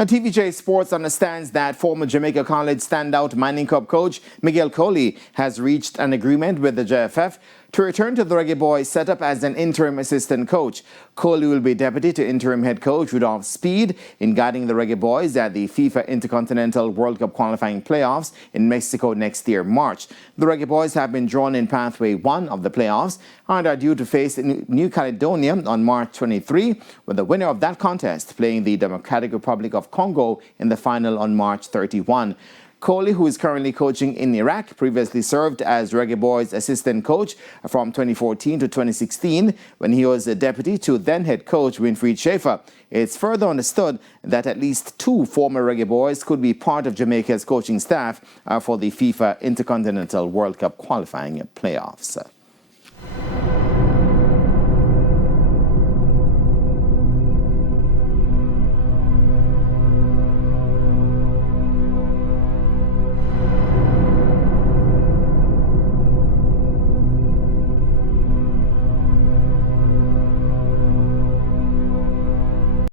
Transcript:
Now, TVJ Sports understands that former Jamaica College standout Mining Cup coach Miguel Coley has reached an agreement with the JFF to return to the Reggae Boyz setup as an interim assistant coach. Coley will be deputy to interim head coach Rudolph Speed in guiding the Reggae Boyz at the FIFA Intercontinental World Cup qualifying playoffs in Mexico next year, March. The Reggae Boyz have been drawn in pathway 1 of the playoffs and are due to face New Caledonia on March 23, with the winner of that contest playing the Democratic Republic of Congo in the final on March 31. Coley, who is currently coaching in Iraq, previously served as Reggae Boyz assistant coach from 2014 to 2016 when he was a deputy to then head coach Winfried Schaefer. It's further understood that at least 2 former Reggae Boyz could be part of Jamaica's coaching staff for the FIFA Intercontinental World Cup qualifying playoffs.